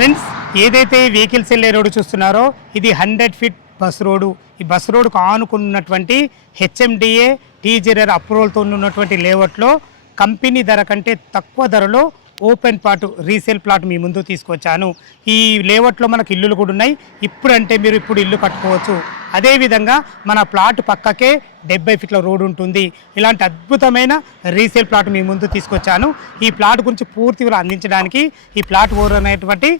Friends, ఏదైతే vehicles వెళ్ళే road చూస్తున్నారో ఇది 100 ఫీట్ బస్ రోడ్డు. ఈ బస్ రోడ్డుకు ఆనుకున్నటువంటి హెచ్ఎండిఏ టీజీఆర్ అప్రూవల్తో ఉన్నటువంటి లేఅవుట్లో కంపెనీ ధర కంటే తక్కువ ధరలో ఓపెన్ ప్లాట్ రీసేల్ ప్లాట్ మీ ముందు తీసుకొచ్చాను. ఈ లేఅవుట్లో మనకు ఇల్లులు కూడా ఉన్నాయి. ఇప్పుడంటే మీరు ఇప్పుడు ఇల్లు కట్టుకోవచ్చు. అదేవిధంగా మన ప్లాట్ పక్కకే 70 ఫీట్ల రోడ్డు ఉంటుంది. ఇలాంటి అద్భుతమైన రీసేల్ ప్లాట్ మీ ముందు తీసుకొచ్చాను. ఈ ప్లాట్ గురించి పూర్తి వివరాలు అందించడానికి ఈ ప్లాట్ ఓనర్ అనేటువంటి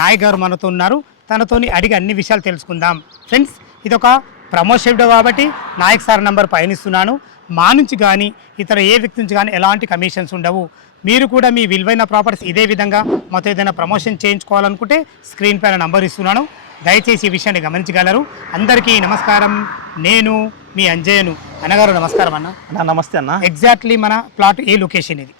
నాయక్ గారు మనతో ఉన్నారు. తనతోని అడిగి అన్ని విషయాలు తెలుసుకుందాం. ఫ్రెండ్స్, ఇది ఒక ప్రమోషన్ వీడియో కాబట్టి నాయక్ సార్ నంబర్ పయనిస్తున్నాను. మా నుంచి కానీ ఇతర ఏ వ్యక్తి నుంచి కానీ ఎలాంటి కమిషన్స్ ఉండవు. మీరు కూడా మీ విలువైన ప్రాపర్టీస్ ఇదే విధంగా మొత్తం ఏదైనా ప్రమోషన్ చేయించుకోవాలనుకుంటే స్క్రీన్ పైన నంబర్ ఇస్తున్నాను. దయచేసి ఈ విషయాన్ని గమనించగలరు. అందరికీ నమస్కారం. నేను మీ అంజయ్యను. అన్నగారు నమస్కారం అన్న. నమస్తే అన్న. ఎగ్జాక్ట్లీ మన ప్లాట్ ఏ లొకేషన్ ఇది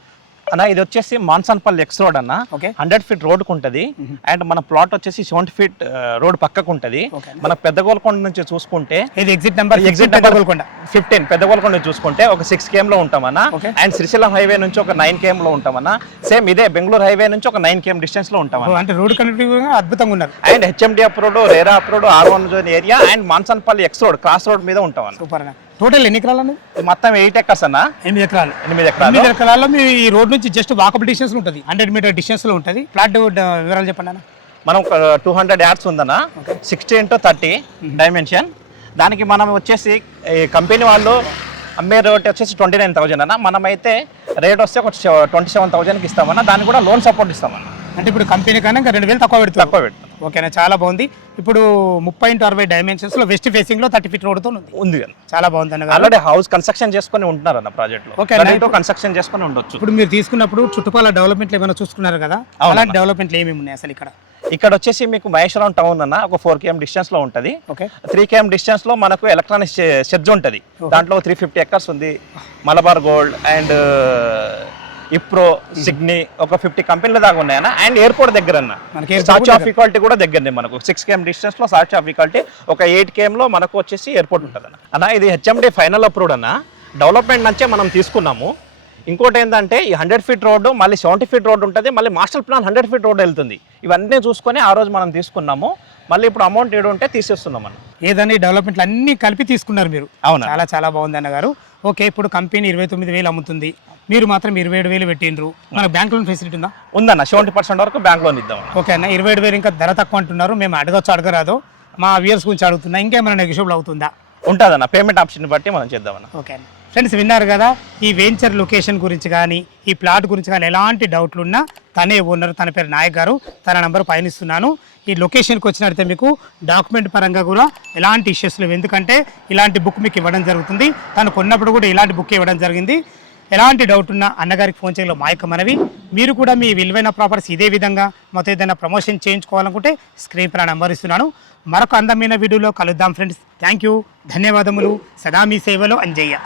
అన్న? ఇది వచ్చేసి మాన్సన్పల్లి ఎక్స్ రోడ్ అన్న. 100 ఫీట్ రోడ్కు ఉంటుంది. అండ్ మన ప్లాట్ వచ్చేసి 70 ఫీట్ రోడ్ పక్కకు ఉంటుంది. మన పెద్ద గోల్కొండ నుంచి చూసుకుంటే ఇది ఎగ్జిట్ నెంబర్ 15 పెద్ద గోల్కొండ నుంచి చూసుకుంటే ఒక 6 km లో ఉంటామన్నా. అండ్ శ్రీశైలం హైవే నుంచి ఒక 9 km లో ఉంటామన్నా. సేమ్ ఇదే బెంగళూరు హైవే నుంచి ఒక 9 km డిస్టెన్స్ లో ఉంటామన్నా. అంటే రోడ్ కనెక్టివిటీ అద్భుతంగా ఉన్నారు. And HMDA approved, RERA approved, R1 zone area and Mansanpally X road cross road మీద ఉంటామన్నా. సూపర్ అన్న. టోటల్ ఎన్ని ఎకరాలు అన్నది? మొత్తం 8 acres అన్న. 8 ఎకరాలు. 8 ఎకరాల్లో మీ ఈ రోడ్ నుంచి జస్ట్ వాకబుల్ డిస్టెన్స్ ఉంటుంది. 100 మీటర్ డిస్టెన్స్ లో ఉంటుంది. ప్లాట్ వివరాలు చెప్పండి అన్న. మనం 200 yards ఉందన్న. 60x30 dimension. దానికి మనం వచ్చేసి కంపెనీ వాళ్ళు అమ్మే రేట్ వచ్చేసి 29,000 అన్న. మనమైతే రేట్ వస్తే ఒక 27,000కి ఇస్తామన్నా. దానికి కూడా లోన్ సపోర్ట్ ఇస్తామన్న. అంటే ఇప్పుడు కంపెనీ కన్నా ఇంకా 2,000 తక్కువ పెడతాం. ఓకేనా, చాలా బాగుంది. ఇప్పుడు 30x60 డైమెన్షన్స్ లో వెస్ట్ ఫేసింగ్ లో 30 ఫీట్ రోడ్ తో ఉంది. చాలా బాగుంది అన్న. ఆల్రెడీ హౌస్ కన్స్ట్రక్షన్ చేసుకుని ఉంటున్నారు అన్న ప్రాజెక్ట్ లో. ఓకే, కన్స్ట్రక్షన్ చేసుకుని ఉండొచ్చు. ఇప్పుడు మీరు తీసుకున్నప్పుడు చుట్టుపక్కల డెవలప్మెంట్ ఏమైనా చూసుకున్నారు కదా? అలాంటి డెవలప్మెంట్లు ఏమేమి ఉన్నాయి అసలు ఇక్కడ? ఇక్కడ వచ్చేసి మీకు మహేశ్వరం టౌన్ అన్న ఒక 4 km డిస్టెన్స్ లో ఉంటుంది. 3 km డిస్టెన్స్ లో మనకు ఎలక్ట్రానిక్ షెడ్జ్ ఉంటుంది. దాంట్లో 350 acres ఉంది. మలబార్ గోల్డ్ అండ్ ఇప్రో, సిగ్నీ ఒక 50 కంపెనీల దాకా ఉన్నాయన్న. అండ్ ఎయిర్పోర్ట్ దగ్గర అన్న. స్టాచ్యూ ఆఫ్ ఈక్వాలిటీ కూడా దగ్గరనే మనకు 6 km డిస్టెన్స్ లో స్టాచ్యూ ఆఫ్ ఈక్వాలిటీ. ఒక 8 km లో మనకు వచ్చేసి ఎయిర్పోర్ట్ ఉంటుంది అన్న. ఇది హెచ్ఎండి ఫైనల్ అప్రూవ్డ్ అన్న. డెవలప్మెంట్ నుంచే మనం తీసుకున్నాము. ఇంకోటి ఏంటంటే ఈ 100 ఫీట్ రోడ్డు మళ్ళీ 70 ఫీట్ రోడ్డు ఉంటుంది. మళ్ళీ మాస్టర్ ప్లాన్ 100 ఫీట్ రోడ్డు వెళ్తుంది. ఇవన్నీ చూసుకొని ఆ రోజు మనం తీసుకున్నాము. మళ్ళీ ఇప్పుడు అమౌంట్ ఏడు ఉంటే తీసేస్తున్నాం అన్న. ఏదన్నీ డెవలప్మెంట్లు అన్ని కలిపి తీసుకున్నారు మీరు? అవును, చాలా చాలా బాగుంది అన్నగారు. ఓకే, ఇప్పుడు కంపెనీ 29,000 అమ్ముతుంది. మీరు మాత్రం 27,000 పెట్టిండ్రు. మనకు బ్యాంక్ లోన్ ఫెసిలిటీ ఉందా? ఉందన్న. 70% వరకు బ్యాంక్ లోన్ ఇద్దాం. ఓకే అన్న. 27,000 ఇంకా ధర తక్కువ అంటున్నారు. మేము అడగచ్చు అడగరాదు. మా వ్యూయర్స్ గురించి అడుగుతున్నా. ఇంకేమైనా నెగోషియబుల్ అవుతుందా? ఉంటుందన్న. పేమెంట్ ఆప్షన్ బట్టి మనం చేద్దామన్న. ఓకే అన్న. ఫ్రెండ్స్, విన్నారు కదా. ఈ వెంచర్ లొకేషన్ గురించి కానీ ఈ ప్లాట్ గురించి కానీ ఎలాంటి డౌట్లు ఉన్నా తనే ఓనర్. తన పేరు నాయక్ గారు. తన నంబర్ పయనిస్తున్నాను. ఈ లొకేషన్కి వచ్చినట్లయితే మీకు డాక్యుమెంట్ పరంగా కూడా ఎలాంటి ఇష్యూస్ లేవు. ఎందుకంటే ఇలాంటి బుక్ మీకు ఇవ్వడం జరుగుతుంది. తను కొన్నప్పుడు కూడా ఇలాంటి బుక్ ఇవ్వడం జరిగింది. ఎలాంటి డౌట్ ఉన్నా అన్నగారికి ఫోన్ చేయలో మా యొక్క మనవి. మీరు కూడా మీ విలువైన ప్రాపర్టీస్ ఇదే విధంగా మొత్తం ఏదైనా ప్రమోషన్ చేయించుకోవాలనుకుంటే స్క్రీన్ పైన నంబర్ ఇస్తున్నాను. మరొక అందమైన వీడియోలో కలుద్దాం ఫ్రెండ్స్. థ్యాంక్ యూ, ధన్యవాదములు. సదా మీ సేవలో అంజయ్య.